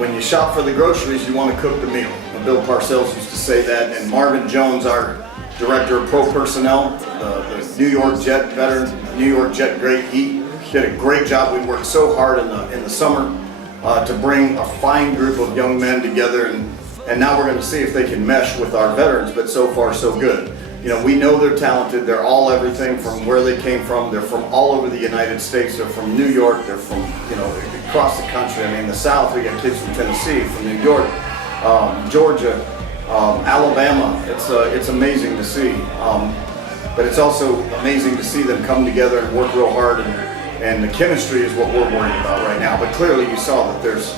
when you shop for the groceries, you want to cook the meal. Bill Parcells used to say that, and Marvin Jones, our director of pro personnel, the New York Jet veteran, New York Jet great, he did a great job. We worked so hard in the summer to bring a fine group of young men together, and now we're going to see if they can mesh with our veterans, but so far so good. You know, we know they're talented. They're all everything from where they came from. They're from all over the United States. They're from New York. They're from, you know, across the country. I mean, the South, we got kids from Tennessee, from New York, Georgia, Alabama. It's amazing to see. But it's also amazing to see them come together and work real hard, and the chemistry is what we're worried about right now. But clearly you saw that there's,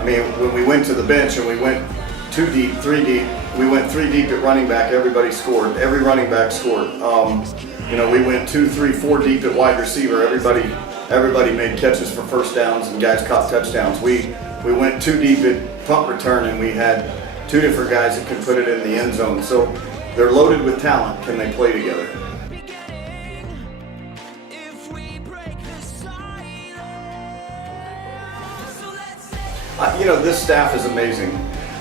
I mean, when we went to the bench and we went 2 deep, 3 deep, we went 3 deep at running back, everybody scored. Every running back scored. You know, we went 2, 3, 4 deep at wide receiver. Everybody made catches for first downs and guys caught touchdowns. We went 2 deep at punt return, and we had 2 different guys that could put it in the end zone. So they're loaded with talent. Can they play together? You know, this staff is amazing.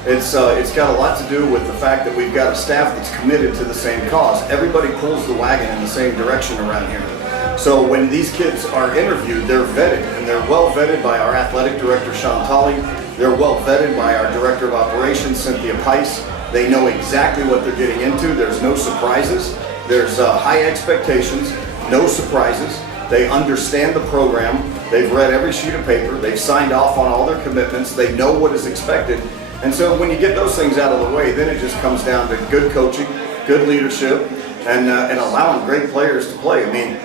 It's got a lot to do with the fact that we've got a staff that's committed to the same cause. Everybody pulls the wagon in the same direction around here. So when these kids are interviewed, they're vetted, and they're well vetted by our athletic director, Sean Tolley. They're well vetted by our director of operations, Cynthia Pice. They know exactly what they're getting into. There's no surprises. There's high expectations, no surprises. They understand the program. They've read every sheet of paper. They've signed off on all their commitments. They know what is expected. And so when you get those things out of the way, then it just comes down to good coaching, good leadership, and allowing great players to play. I mean,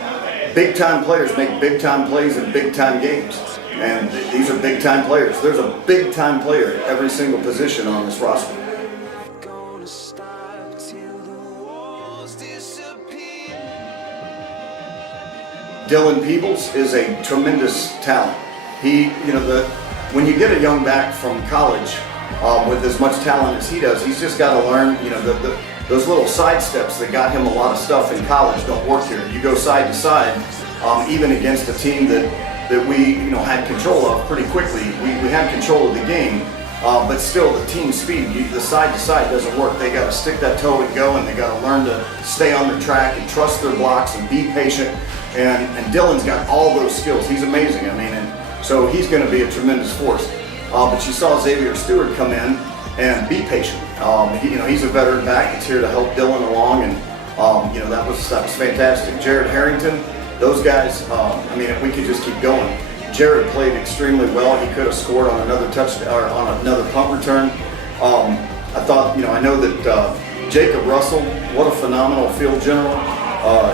big-time players make big-time plays in big-time games. And these are big-time players. There's a big-time player at every single position on this roster. Dylan Peebles is a tremendous talent. He, you know, when you get a young back from college with as much talent as he does, he's just got to learn, you know, those little side steps that got him a lot of stuff in college don't work here. You go side to side, even against a team that we, you know, had control of pretty quickly. We had control of the game, but still the team speed, the side to side doesn't work. They got to stick that toe and go, and they got to learn to stay on their track and trust their blocks and be patient. And Dylan's got all those skills. He's amazing. I mean, and so he's going to be a tremendous force. But you saw Xavier Stewart come in and be patient. You know, he's a veteran back. He's here to help Dylan along, and you know, that was fantastic. Jared Harrington, those guys. I mean, if we could just keep going. Jared played extremely well. He could have scored on another touchdown or on another punt return. I thought, you know, I know that Jacob Russell, what a phenomenal field general.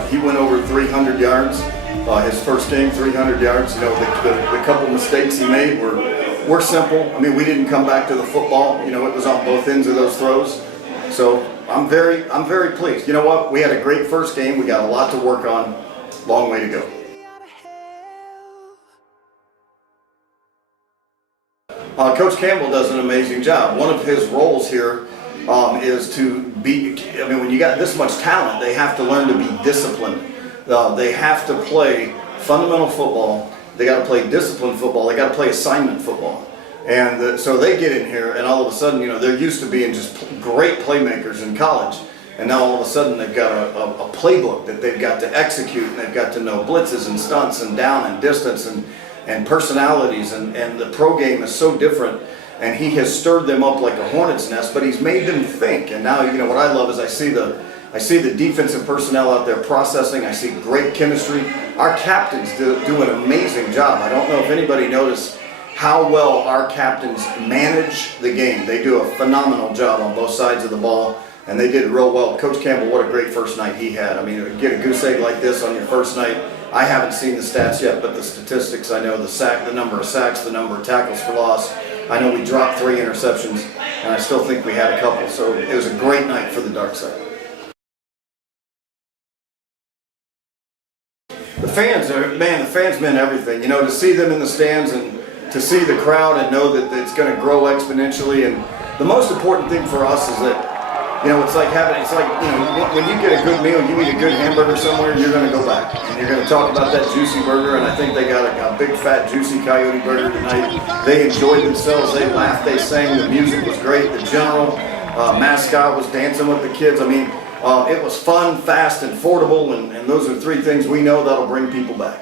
He went over 300 yards. His first game, 300 yards. You know, the couple mistakes he made were simple. I mean, we didn't come back to the football. You know, it was on both ends of those throws. So I'm very pleased. You know what? We had a great first game. We got a lot to work on. Long way to go. Coach Campbell does an amazing job. One of his roles here is to be, I mean, when you got this much talent, they have to learn to be disciplined. They have to play fundamental football. They got to play disciplined football. They got to play assignment football. And so they get in here, and all of a sudden, you know, they're used to being just great playmakers in college. And now all of a sudden they've got a playbook that they've got to execute, and they've got to know blitzes and stunts and down and distance and personalities. And the pro game is so different. And he has stirred them up like a hornet's nest, but he's made them think. And now, you know, what I love is I see the defensive personnel out there processing. I see great chemistry. Our captains do an amazing job. I don't know if anybody noticed how well our captains manage the game. They do a phenomenal job on both sides of the ball, and they did real well. Coach Campbell, what a great first night he had. I mean, get a goose egg like this on your first night. I haven't seen the stats yet, but the statistics, I know the number of sacks, the number of tackles for loss. I know we dropped 3 interceptions, and I still think we had a couple. So it was a great night for the dark side. The fans meant everything. You know, to see them in the stands and to see the crowd and know that it's going to grow exponentially. And the most important thing for us is that it's like when you get a good meal, you eat a good hamburger somewhere, you're going to go back. And you're going to talk about that juicy burger, and I think they got a big, fat, juicy Coyote burger tonight. They enjoyed themselves. They laughed. They sang. The music was great. The general mascot was dancing with the kids. I mean, it was fun, fast, and affordable, and those are three things we know that'll bring people back.